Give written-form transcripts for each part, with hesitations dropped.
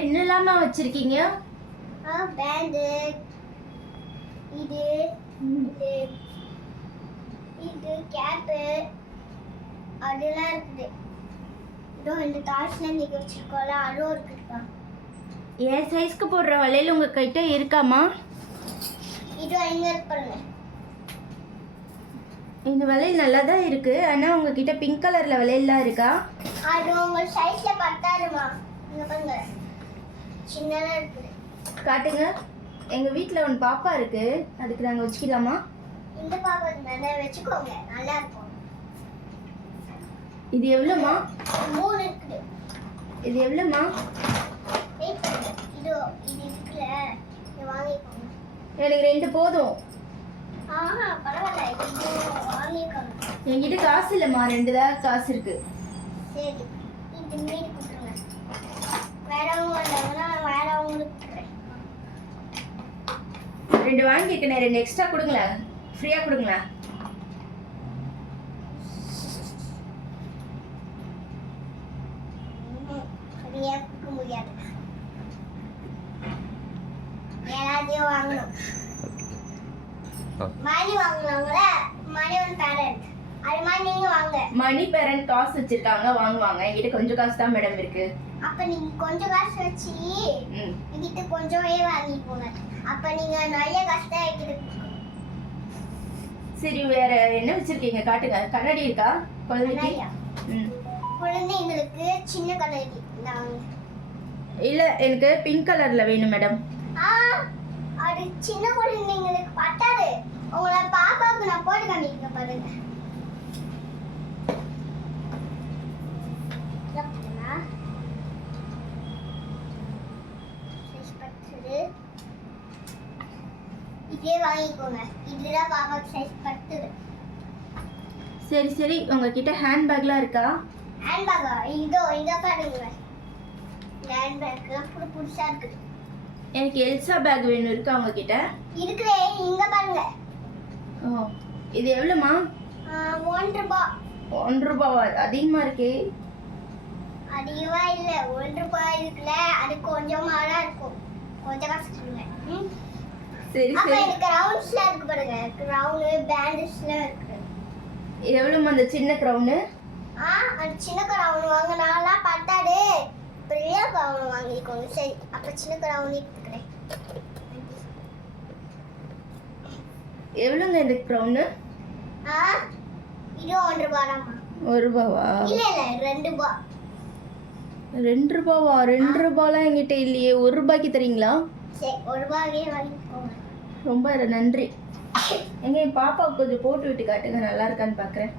என்னலாமா வச்சிருக்கீங்க? பேண்டு, இது இது இது கேப்பு அதெல்லாம் இருக்குது. இதோ இந்த டாய்ஸ்லாம் நீங்க வச்சிருக்கோம்ல அதுவும் இருக்குப்பா. என் சைஸ்க்கு போடுற வளையல் உங்ககிட்ட இருக்காமா? இதோ எங்க இருக்கு பாருங்க. இந்த வளையல் நல்லா தான் இருக்கு. ஆனால் உங்ககிட்ட பிங்க் கலரில் வளையல்லாம் இருக்கா? அது உங்க சைஸ்ல பத்தாதுமா. இங்க பாருங்க, சின்னதா இருக்குது. காட்டுங்க. எங்கள் வீட்டில் ஒன்று பாப்பா இருக்கு, அதுக்கு நாங்கள் வச்சுக்கலாமா? இந்த பாப்பா நல்லா வச்சுக்கோங்க, நல்லா இருக்கும். இது எவ்வளோமா? 3 இருக்குது. இது எவ்வளோமா? வெயிட் பண்ணுங்க. இதோ இது இருக்குல்ல, இதை வாங்கிக்கோங்க. எனக்கு 2 போதும். பரவாயில்ல, இது வாங்கிக்கோங்க. என்கிட்ட காசு இல்லைம்மா, 2 தான் காசு இருக்கு. சரி, இது மீறி கொடுத்துருங்க. வேறவங்க வந்தாங்கன்னா வேறவங்களுக்கு கொடுக்குறேன். 2 வாங்கியிருக்கேன், 2 எக்ஸ்ட்ரா கொடுங்களேன், ஃப்ரீயாக கொடுங்களேன். ஃப்ரீயா கொடுக்க முடியாது, எல்லாத்தையும் வாங்கணும். மணி வாங்கினவங்கள மணி ஒன் பேரண்ட், அது மாதிரி நீங்க வாங்க. மணி பேரண்ட் காசு வச்சிருக்காங்க, வாங்குவாங்க. என்கிட்ட கொஞ்சம் காசு தான் மேடம் இருக்கு. அப்ப நீங்க கொஞ்சம் காசு வச்சு என்கிட்ட கொஞ்சமே வாங்கிட்டு போங்க. அப்ப நீங்க நிறைய காசு தான் என்கிட்ட கொடுக்கணும். சரி, வேற என்ன வச்சிருக்கீங்க காட்டுங்க. கண்ணாடி இருக்கா குழந்தைக்கு? குழந்தைங்களுக்கு சின்ன கண்ணாடி இல்ல, எனக்கு பிங்க் கலர்ல வேணும் மேடம். அது சின்ன குழந்தைங்களுக்கு பத்தாது. உங்களோட பாப்பாவுக்கு நான் போட்டு காமிக்க பாருங்க. இதே வாங்கிக்கோங்க, இதுதான் பாப்பாவுக்கு சைஸ் பத்துது. சரி சரி, உங்ககிட்ட ஹேண்ட்பேக்லாம் இருக்கா? ஹேண்ட்பேக்கா? இதோ இங்க பாருங்க, ஹேண்ட்பேக்லாம் புதுசா இருக்குது. எனக்கு எல்சா பேக் வேணும், இருக்கா உங்ககிட்ட? இருக்குதே, இங்க பாருங்க. ஓ, இது எவ்வளோமா? 1 ரூபாய். 1 ரூபாவா? அதிகமாக இருக்கே. அதிகமா இல்லை, 1 ரூபாய் இருக்குல்ல, அது கொஞ்சமா தான் இருக்கும். கொஞ்சம் காசு சொல்லுங்க. சரி அப்ப சரி. எனக்கு ரவுண்ட்ஸ்லாம் இருக்கு பாருங்க, ரவுண்டு பேண்டஸ்லாம் இருக்கு. எவ்வளோமா அந்த சின்ன க்ரௌனு? அந்த சின்ன ரவுண்ட் வாங்கினாலாம் பத்தாது, பெரிய ரவுண்ட் வாங்கிக்கோங்க. சரி, அப்ப சின்ன ரவுண்ட் எடுத்துக்கிறேன். எவ்வளோங்க இந்த க்ரௌனு? இது 1 ரூபாய்மா. 1 ரூபாவா? இல்ல இல்ல, 2 ரூபாய். 2 ரூபாவா? 2 ரூபாலாம் என்கிட்ட இல்லையே, 1 ரூபாய்க்கு தரீங்களா? சரி, 1 ரூபாயே வாங்கிக்கோங்க. ரொம்ப நன்றி. எங்க என் பாப்பாவுக்கு கொஞ்சம் போட்டு விட்டு காட்டுங்க, நல்லா இருக்கான்னு பார்க்குறேன்.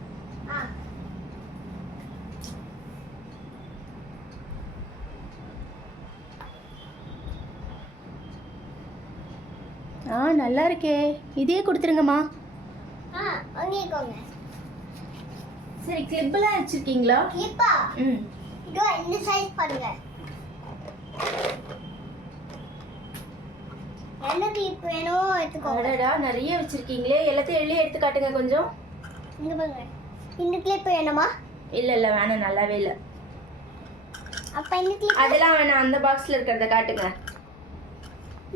நல்லா இருக்கே, இதே கொடுத்துருங்கம்மா. வாங்கிக்கோங்க. சரி, கிளிப்லாம் வச்சிருக்கீங்களா? கிளிப்பா? இதோ இந்த சைஸ் பாருங்க. என்ன கிளிப் வேணும் எடுத்துக்கோங்க. அடடா, நிறைய வச்சிருக்கீங்களே, எல்லாத்தையும் எள்ளி எடுத்து காட்டுங்க கொஞ்சம். இங்க பாருங்க, இந்த கிளிப் வேணுமா? இல்ல இல்ல, வேணாம், நல்லாவே இல்லை. அப்ப இந்த கிளிப் அதெல்லாம் வேணாம், அந்த பாக்ஸ்ல இருக்கிறத காட்டுங்க.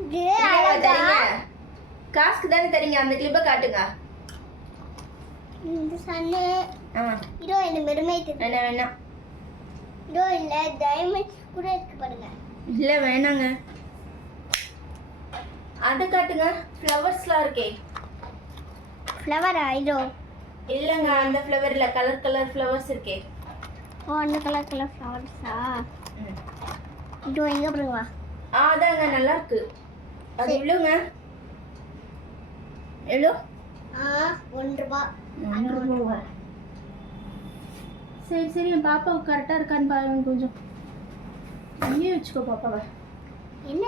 இது அழகா காசுக்கு தானே தரீங்க, அந்த கிளிப்பை காட்டுங்க. இந்த சன்னு இதோ இந்த மெருமைட் என்ன வேணாம். இதோ இல்ல டைமண்ட் கூட இருக்கு பாருங்க. இல்ல வேணாங்க, அதை காட்டுங்க. ஃப்ளவர்ஸ்லாம் இருக்கே. ஃப்ளவரா? இதோ இல்லங்க, அந்த ஃப்ளவர்ல கலர் கலர் ஃப்ளவர்ஸ் இருக்கே. அந்த கலர் கலர் ஃப்ளவர்ஸா? இதோ எங்க பாருங்க. அதாங்க, நல்லா இருக்கு. அது எவ்வளோங்க? எவ்வளோ? 1 ரூபாய். 1 ரூபாவா? சரி சரி, என் பாப்பாவுக்கு கரெக்டாக இருக்கான்னு பாருங்க கொஞ்சம். அங்கேயே வச்சுக்கோ பாப்பாவை. என்ன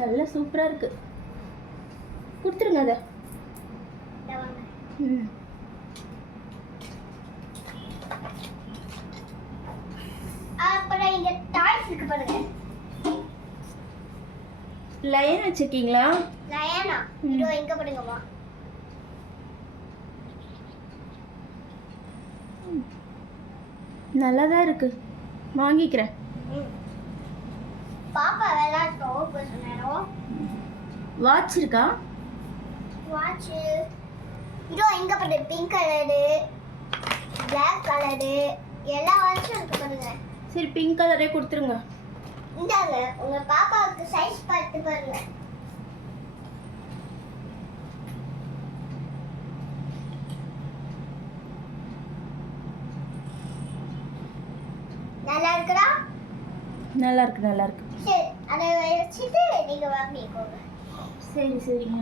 நல்லா சூப்பராக இருக்கு, கொடுத்துருங்க அதை. அப்புறம் இங்க டாய்ஸ் இருக்கு பாருங்க. லயன் வச்சிருக்கீங்களா? லயனா? இதோ எங்க பாருங்கம்மா. நல்லா தான் இருக்கு, வாங்கிக்கிறேன். பாப்பா விளையாட்டோம் கொஞ்ச நேரம். வாட்ச் இருக்கா? வாட்ச் இதோ இங்க பாரு, பிங்க் கலரு, பிளாக் கலரு, எல்லா வாட்சும் இருக்கு பாருங்க. சரி, பிங்க் கலரே கொடுத்துருங்க. இந்தாங்க, உங்க பாப்பாவுக்கு சைஸ் பார்த்து பாருங்க. நல்லா இருக்குடா? நல்லா இருக்கு, நல்லா இருக்கு. சரி, அதை வச்சுட்டு நீங்க வாங்கிக்கோங்க. சரி சரிங்க.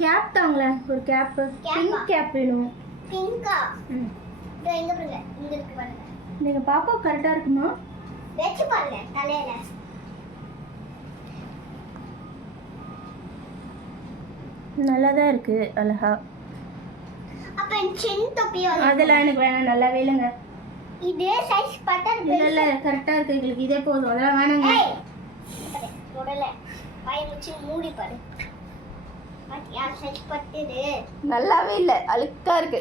கேப் தாங்களேன், ஒரு கேப்பு. Cap-ஆ? பிங்க் கேப் வேணும். பிங்கா? ம். இதோ இங்க பாருங்க, இங்க இருக்கு பாருங்க. நீங்கள் பாப்பா கரெக்டாக இருக்குமா? வச்சு பாருங்க தலையில. நல்லா தான் இருக்கு, அழகா. அப்ப சின்ன தொப்பியும் அதெல்லாம் எனக்கு வேணாம், நல்லாவே இல்லைங்க. இதே சைஸ் பார்த்தா இல்லை இல்லை, கரெக்டாக இருக்கு எங்களுக்கு, இதே போதும், அதெல்லாம் வேணாங்க. ஏய் உடல வாய் முச்சு மூடி பாரு. பாத்தியா சைஸ் பட்டுது. நல்லாவே இல்லை, அழுக்கா இருக்கு.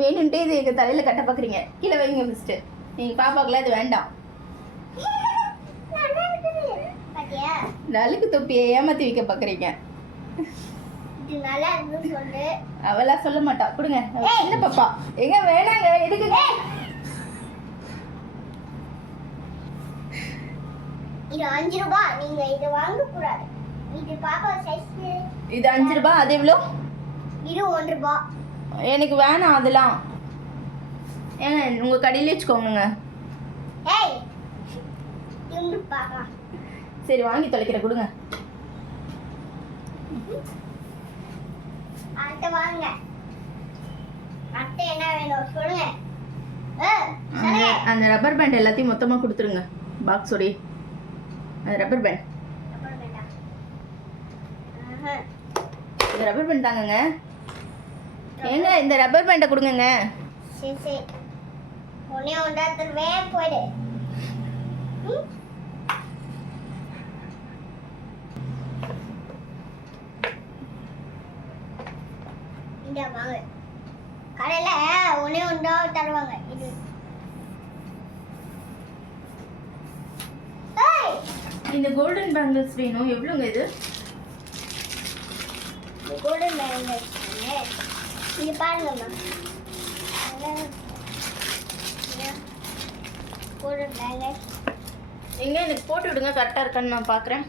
வேணுன்ட்டே இது எங்கள் தலையில் கட்ட பார்க்குறீங்க. கீழே வைங்க ஃபஸ்ட்டு. நீங்கள் பாப்பாக்குலாம் இது வேண்டாம். நல்லா இருக்குது. பாத்தியா இந்த அழுக்கு தொப்பியை ஏமாற்றி வைக்க பார்க்குறீங்க. இது நல்லா இருக்குன்னு சொல்லு. அவளா சொல்ல மாட்டா. கொடுங்க, சின்ன பாப்பா. எங்க வேணாங்க, எதுக்கு? இது 5 ரூபாய். நீங்க இது வாங்க கூடாது. இது பாப்பா சைஸ். இது 5 ரூபாய். அது எவ்வளோ? இது 1 ரூபாய். எனக்கு வேணாம் அதெல்லாம். ஏங்க உங்கள் கடையிலே வச்சுக்கோங்க. ஏய் இங்க பாப்பா. சரி, வாங்கி தொலைக்கிற, கொடுங்க. அத்தை வாங்க. அத்தை என்ன வேணும் சொல்லுங்க. அந்த ரப்பர் பேண்ட் எல்லாத்தையும் மொத்தமாக கொடுத்துருங்க, பாக்ஸோடி. அந்த ரப்பர் பேண்ட், இந்த ரப்பர் பேண்ட் தாங்கங்க. ஏங்க இந்த ரப்பர் பேண்டை கொடுங்கங்க. சரி சரி, ஒன்னே ஒன்றாத்துவே போயிடு. இந்த வாங்க, கடையில ஒன்னே ஒன்றா தருவாங்க. இது இந்த கோல்டன் பேங்கிள்ஸ் வேணும். எவ்வளோங்க இது? Golden bangles. இது பாருங்கம்மா, கோல்டன் பேங்கிள்ஸ். எங்க எனக்கு போட்டு விடுங்க, கரெக்டாக இருக்கான்னு நான் பார்க்குறேன்.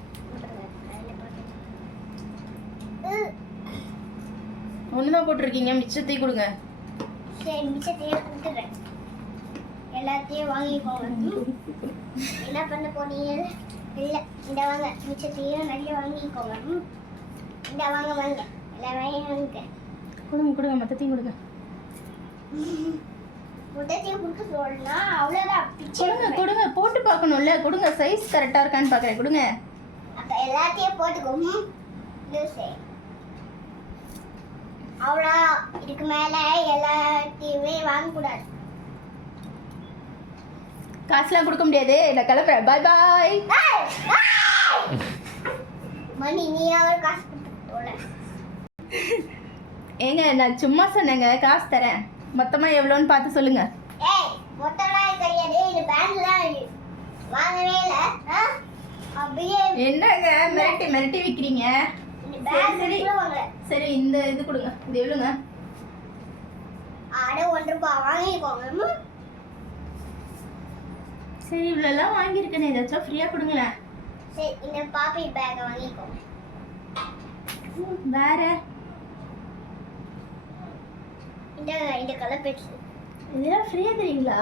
ஒன்று தான் போட்டிருக்கீங்க, மிச்சத்தையும் கொடுங்க. சரி, மிச்சத்தையும் கொடுத்துட்றேன். எல்லாத்தையும் வாங்கிக்கோங்க. என்ன பண்ண போனீங்க? இல்லை, இந்த வாங்க, மிச்சத்தையும் நிறைய வாங்கிக்கோங்க. இந்த வாங்க வாங்க, எல்லாம் வாங்கிக்க. கொடுங்க கொடுங்க, மொத்தத்தையும் கொடுங்க. மொத்தத்தையும் கொடுக்க சொல்லணும்னா அவ்வளோதான். கொடுங்க கொடுங்க, போட்டு பார்க்கணும்ல. கொடுங்க, சைஸ் கரெக்டாக இருக்கான்னு பார்க்குறேன். கொடுங்க. அப்போ எல்லாத்தையும் போட்டுக்கோங்க. சரி, அவ்வளோ. இதுக்கு மேலே எல்லாத்தையுமே வாங்கக்கூடாது. காசுலாம் கொடுக்க முடியாது, நான் கிளம்புறேன். பாய் பாய். மணி நீ அவர் காசு கொடுத்துட்டோல. ஏங்க நான் சும்மா சொன்னேங்க, காசு தரேன். மொத்தமாக எவ்வளோன்னு பார்த்து சொல்லுங்க. ஏய் மொத்தம்லாம் தெரியாது, இது பேங்க்லாம் வாங்கவே இல்லை. அப்படியே என்னங்க மிரட்டி மிரட்டி விற்கிறீங்க? இந்த பேங்க் கூட வாங்கல. சரி, இந்த இது கொடுங்க. இது எவ்வளோங்க? அட 1 ரூபாய் வாங்கிக்கோங்க. சரி, இவ்வளோலாம் வாங்கியிருக்கேனே, ஏதாச்சும் ஃப்ரீயாக கொடுங்களேன். சரி, இந்த பாப்பி பேக்கை வாங்கிக்கோங்க. வேற இந்த கலர் பென்சில் இதெல்லாம் ஃப்ரீயாக தரீங்களா?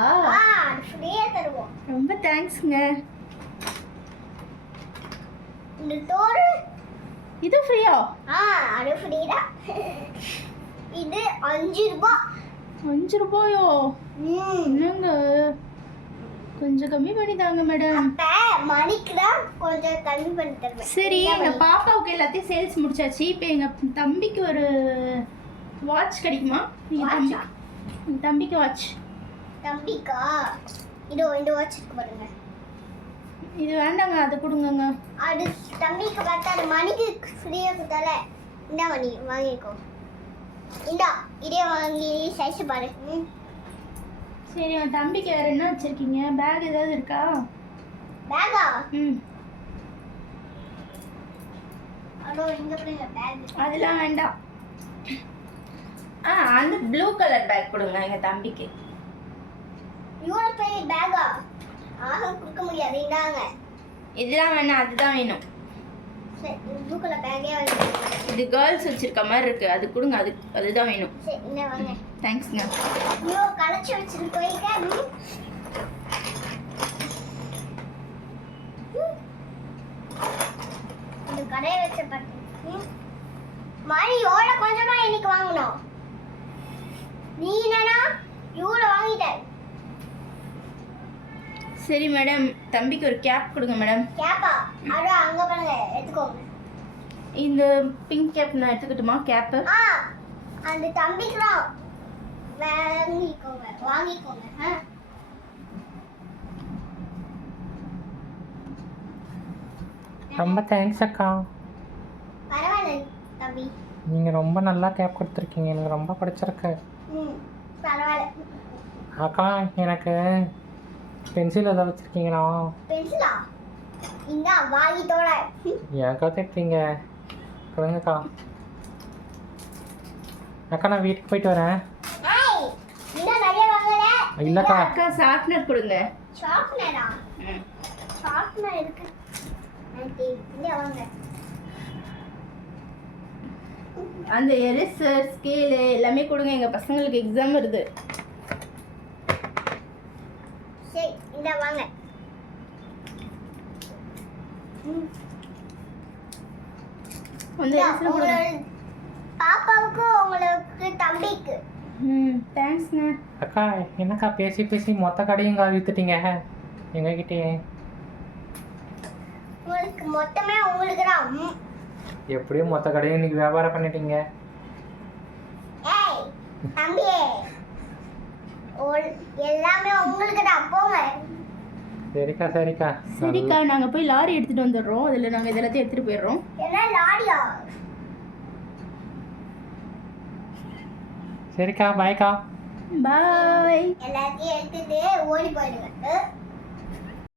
அது ஃப்ரீயாக தருவோம். ரொம்ப தேங்க்ஸுங்க. இந்த தோடு இது ஃப்ரீயா? அது ஃப்ரீ தான். இது 5 ரூபாய். 5 ரூபாயோ? என்னங்க கொஞ்சம் கம்மி பண்ணி தாங்க மேடம். அப்ப மணிக்கு தான் கொஞ்சம் கம்மி பண்ணி தருவேன். சரி, எங்கள் பாப்பாவுக்கு எல்லாத்தையும் சேல்ஸ் முடிச்சாச்சு. இப்போ எங்கள் தம்பிக்கு ஒரு வாட்ச் கிடைக்குமா? எங்கள் தம்பிக்கு வாட்ச். தம்பிக்கா? இதோ இந்த வாட்ச் இருக்கு பாருங்க. இது வேண்டாங்க, அதை கொடுங்கங்க. அது தம்பிக்கு பார்த்தா அது மணிக்கு ஃப்ரீயாக கொடுத்தால. இந்த மணி வாங்கிக்கோ. இந்தா இதே வாங்கி சைஸ் பாரு. சரி உன் தம்பிக்கு வேற என்ன வச்சிருக்கீங்க? பேக் ஏதாவது இருக்கா? பேகா? ம், அதோ இங்க பாருங்க பேக். அதெல்லாம் வேண்டாம். அந்த ப்ளூ கலர் பேக் கொடுங்க எங்க தம்பிக்கு. இவ்வளோ பெரிய பேகா? கொடுக்க முடியாது. இந்தாங்க. இதெல்லாம் வேணாம், அதுதான் வேணும். சரி, ப்ளூ கலர் பேக்கே வாங்கி. இது கேர்ள்ஸ் வச்சிருக்க மாதிரி இருக்கு, அது கொடுங்க. அதுதான் வேணும். சரி, இந்த வாங்க. தேங்க்ஸ்ங்க. ஐயோ, கலச்சி வச்சிட்டு போயிருக்க. இந்த கடையை வச்ச பாட்டு மாதிரி எவ்வளோ கொஞ்சமா இன்னைக்கு வாங்கணும். நீ என்னன்னா இவ்வளோ வாங்கிட்ட. சரி மேடம், தம்பிக்கு ஒரு கேப் கொடுங்க மேடம். கேப்பா? அதோ அங்க பாருங்க, எடுத்துக்கோங்க. இந்த பிங்க் கேப் நான் எடுத்துக்கிட்டுமா? கேப்பு அந்த தம்பிக்குலாம் வாங்கிக்கோங்க. ரொம்ப தேங்க்ஸ் அக்கா. பரவாயில்ல தம்பி. நீங்கள் ரொம்ப நல்லா கேப் கொடுத்துருக்கீங்க, எனக்கு ரொம்ப பிடிச்சிருக்கு. பரவாயில்ல. அக்கா எனக்கு பென்சில் எதாவது வச்சுருக்கீங்களா? பென்சிலா? இங்க வாங்கிட்டோட. ஏன்க்கா திட்டுறீங்க? கொடுங்கக்கா. அக்கா நான் வீட்டுக்கு போயிட்டு வரேன். இன்னும் நிறைய வாங்கல. இல்லைக்கா. அக்கா ஷார்ப்னர் கொடுங்க. ஷார்ப்னரா? ஷார்ப்னர் இருக்கு. இங்க வாங்க. அந்த எரேசர், ஸ்கேலு எல்லாமே கொடுங்க, எங்க பசங்களுக்கு எக்ஸாம் வருது. சரி, இந்த வாங்க. வந்து எரேசர் கொடுங்க. பாப்பாவுக்கு உங்களுக்கு தம்பிக்கு. தேங்க்ஸ்ங்க. அக்கா என்னக்கா பேசி பேசி மொத்த கடையும் விற்றுட்டீங்க எங்ககிட்டயே. உங்களுக்கு மொத்தமே உங்களுக்கு தான். எப்படியும் மொத்த கடையும் இன்னைக்கு வியாபாரம் பண்ணிட்டீங்க. ஏய் தம்பியே, எல்லாமே உங்களுக்கு தான். போங்க. சரிக்கா சரிக்கா. சரிக்கா, நாங்க போய் லாரி எடுத்துட்டு வந்துடுறோம். அதுல நாங்க இதெல்லாத்தையும் எடுத்துட்டு போயிடுறோம். என்ன லாரியா? சரிக்கா, பாய்க்கா. பாய். எல்லாத்தையும் எடுத்துட்டு ஓடி போயிடுங்க.